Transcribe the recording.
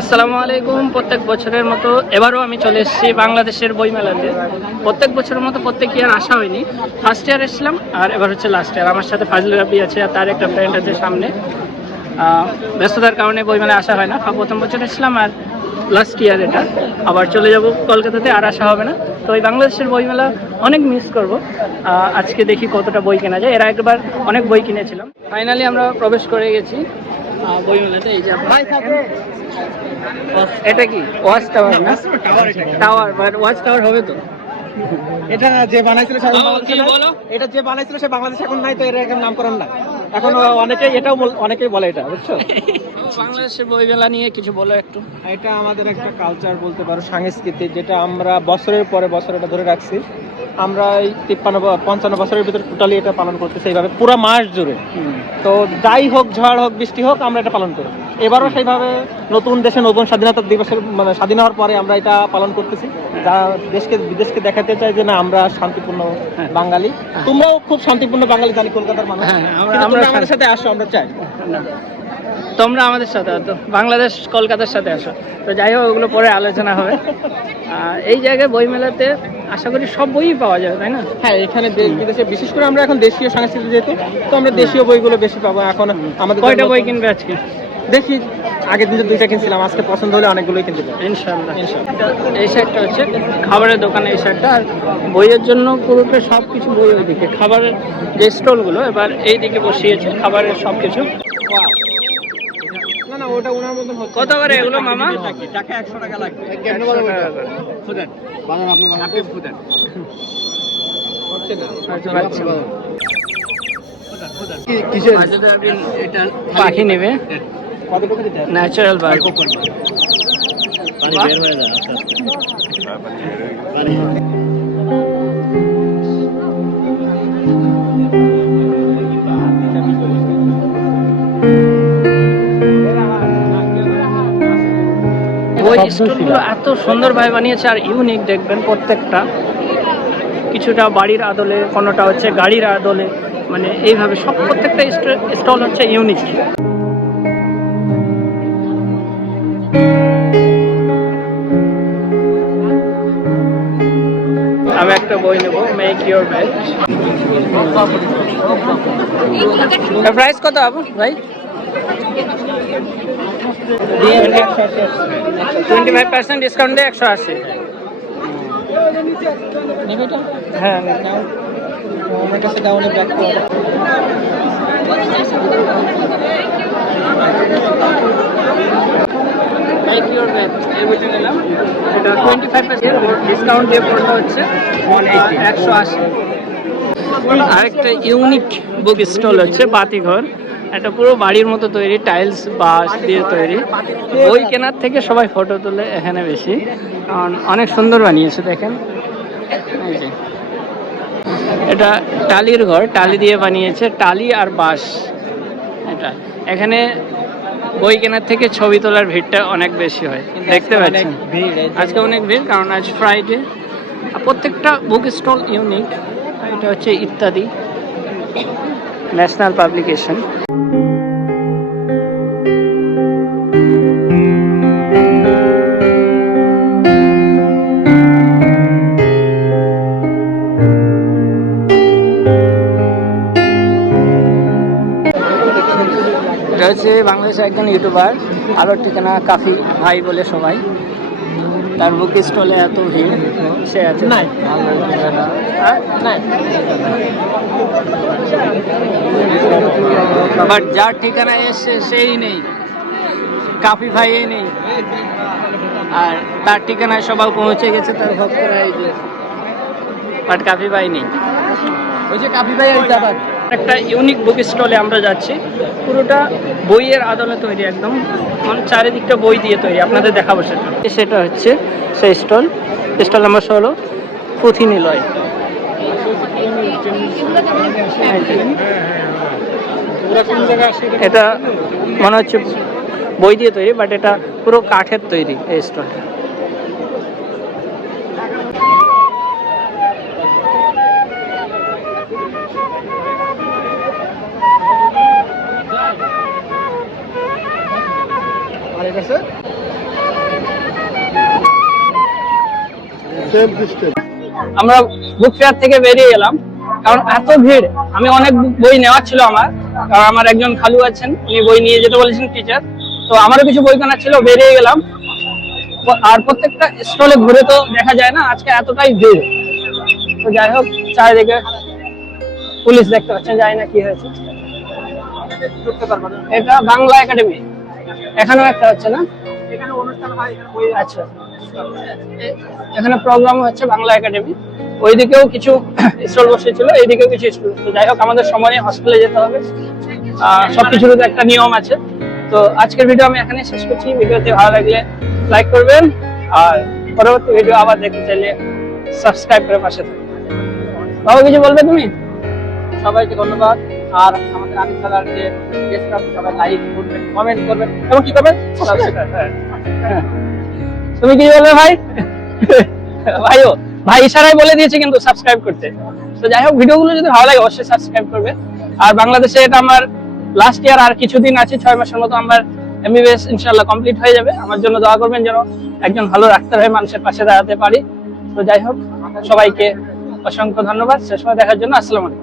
আসসালামু আলাইকুম। প্রত্যেক বছরের মতো এবারও আমি চলে এসেছি বাংলাদেশের বইমেলাতে। প্রত্যেক বছরের মতো প্রত্যেক ইয়ার আসা হয়নি, ফার্স্ট ইয়ার এসেছিলাম আর এবার হচ্ছে লাস্ট ইয়ার। আমার সাথে ফাজল রাব্বি আছে আর তার একটা ফ্রেন্ড আছে সামনে। ব্যস্ততার কারণে বইমেলায় আসা হয় না। প্রথম বছর এসেছিলাম আর লাস্ট ইয়ার এটা। আবার চলে যাব কলকাতাতে, আর আসা হবে না। তো এই বাংলাদেশের বইমেলা অনেক মিস করব। আজকে দেখি কতটা বই কেনা যায়। এর একবার অনেক বই কিনেছিলাম। ফাইনালি আমরা প্রবেশ করে গেছি বইমেলাতে। এই যে এটা কি ওয়াচ টাওয়ার না? টাওয়ার, বাট ওয়াচ টাওয়ার হবে তো। এটা যে বানাইছিল এটা যে বানাইছিল সে বাংলাদেশে এখন নাই, তো এর এখন নামকরণ না। এখন অনেকেই বলে এটা, বুঝছো? বাংলাদেশের বইমেলা নিয়ে কিছু বলো একটু। এটা আমাদের একটা কালচার বলতে পারো, সংস্কৃতি, যেটা আমরা বছরের পরে বছর এটা ধরে রাখছি। আমরা এই 53-55 বছরের ভিতরে টোটালি এটা পালন করতেছি এইভাবে পুরো মাস জুড়ে। তো যাই হোক, ঝড় হোক, বৃষ্টি হোক, আমরা এটা পালন করি। এবারও সেইভাবে নতুন দেশে নতুন স্বাধীনতা দিবসের স্বাধীন হওয়ার পরে আমরা এটা পালন করতেছি, যা দেশকে বিদেশকে দেখাতে চাই যে না, আমরা শান্তিপূর্ণ বাঙালি। তোমরাও খুব শান্তিপূর্ণ বাঙালি জানি, কলকাতার মানুষ। আমরা আমাদের সাথে আসো, আমরা চাই তোমরা আমাদের সাথে আসো, বাংলাদেশ কলকাতার সাথে আসো। তো যাই হোক, ওগুলো পরে আলোচনা হবে। এই জায়গায় বইমেলাতে আশা করি সব বইই পাওয়া যাবে, তাই না? হ্যাঁ, এখানে দেশ বিদেশে, বিশেষ করে আমরা এখন দেশীয় সংস্কৃতি যেহেতু, তো আমরা দেশীয় বইগুলো বেশি পাবো। এখন আমাদের কয়টা বই কিনবে আজকে? দেখি, আগের দিন 2টা কিনছিলাম, আজকে পছন্দ হলে অনেকগুলোই কিনতে পারবো ইনশাআল্লাহ। এই সাইডটা হচ্ছে খাবারের দোকান, এই সাইডটা। আর বইয়ের জন্য পুরোটা সব কিছু বই ওইদিকে, খাবারের যে স্টলগুলো এবার এই দিকে বসিয়েছে খাবারের সব কিছু। না না, ওটা ওনার মতন হচ্ছে। কত করে এগুলো মামা? টাকা 100 টাকা লাগবে। পাখি নেবে, ন্যাচারাল বার্ড। ওই স্টলগুলো এত সুন্দরভাবে বানিয়েছে আর ইউনিক, দেখবেন প্রত্যেকটা কিছুটা বাড়ির আদলে, কোনোটা হচ্ছে গাড়ির আদলে, মানে এইভাবে সব প্রত্যেকটা স্টল হচ্ছে ইউনিক। আমি একটা বই নেব, মেক ইউর বেড। প্রাইস কত আবু ভাই? 25% ডিসকাউন্ট দিয়ে 180। হ্যাঁ, আমার কাছে ডাউনে ব্যাক করে। মেক ইউর বেড এই বইটা নিলাম। এটা 25% ডিসকাউন্ট দিয়ে পড়তে হচ্ছে 180। আরেকটা ইউনিক বুক স্টল হচ্ছে বাতিঘর। একটা পুরো বাড়ির মতো তৈরি, টাইলস বাঁশ দিয়ে তৈরি। বই কেনার থেকে সবাই ফটো তোলে এখানে বেশি, কারণ অনেক সুন্দর বানিয়েছে। দেখেন, এই যে এটা টালির ঘর, টালি দিয়ে বানিয়েছে, টালি আর বাঁশ। এটা এখানে বই কেনার থেকে ছবি তোলার ভিড়টা অনেক বেশি হয়, দেখতে পাচ্ছেন। আজকে অনেক ভিড়, কারণ আজ ফ্রাইডে। প্রত্যেকটা বুক স্টল ইউনিক। এটা হচ্ছে ইত্যাদি ন্যাশনাল পাবলিকেশন। এটা হচ্ছে বাংলাদেশের একজন ইউটিউবার, আলোর ঠিকানা কাফি ভাই বলে সবাই। তার বুক স্টলে এত ভিড়, সে আছে নাই। বাট যার ঠিকানা এসছে সেই নেই, কাফি ভাই নেই। আর তার ঠিকানায় সবাই পৌঁছে গেছে, তার ভক্তরা, এই যে, বাট কাফি ভাই নেই। ওই যে কাফি ভাই একটা ইউনিক বুক স্টলে আমরা যাচ্ছি, পুরোটা বইয়ের আদলে তৈরি, একদম মানে চারিদিকটা বই দিয়ে তৈরি। আপনাদের দেখাবো সেটা। সেটা হচ্ছে সেই স্টল, স্টল নাম্বার 16, পুঁথি নিলয়। এটা মনে হচ্ছে বই দিয়ে তৈরি, বাট এটা পুরো কাঠের তৈরি এই স্টলটা। আমরা বুক ফেয়ার থেকে বেরিয়ে গেলাম, কারণ এত ভিড়। আমি অনেক বই নেওয়ার ছিল আমার, কারণ আমার একজন খালু আছেন, উনি বই নিয়ে যেতে বলেছেন টিচার। তো আমারও কিছু বই কেনার ছিল, বেরিয়ে গেলাম। আর প্রত্যেকটা স্টলে ঘুরে তো দেখা যায় না, আজকে এতটাই ভিড়। তো যাই হোক, চারিদিকে পুলিশ দেখতে পাচ্ছেন, জানি না কি হয়েছে। এটা বাংলা একাডেমি, এখানেও একটা হচ্ছে না? আচ্ছা, এখানে প্রোগ্রাম হচ্ছে বাংলা একাডেমি। ওইদিকেও কিছু স্টল বসেছিল, এইদিকেও কিছু স্টল। তো যাই হোক, আমাদের সময় হসপিটালে যেতে হবে, সবকিছুর তো একটা নিয়ম আছে। তো আজকের ভিডিও আমি এখানে শেষ করছি। ভিডিওতে ভালো লাগলে লাইক করবেন, আর পরবর্তী ভিডিও আবার দেখতে চাইলে সাবস্ক্রাইব করে পাশে থাকবেন। বাবা, কিছু বলবে তুমি? সবাইকে ধন্যবাদ। আর আমাদের আনিস স্যার যে সবাই লাইক করবেন, কমেন্ট করবেন এবং কি করবেন, তুমি কি বলবে ভাই? ভাই ইশারায় বলে দিয়েছে কিন্তু সাবস্ক্রাইব করতে। তো যাই হোক, ভিডিওগুলো যদি ভালো লাগে অবশ্যই সাবস্ক্রাইব করবে। আর বাংলাদেশে এটা আমার লাস্ট ইয়ার, আর কিছুদিন আছে, 6 মাসের মতো আমার এমবিবিএস ইনশাআল্লাহ কমপ্লিট হয়ে যাবে। আমার জন্য দোয়া করবেন যেন একজন ভালো ডাক্তার হয়ে মানুষের পাশে দাঁড়াতে পারি। তো যাই হোক, সবাইকে অসংখ্য ধন্যবাদ শেষ সময় দেখার জন্য। আসসালামু আলাইকুম।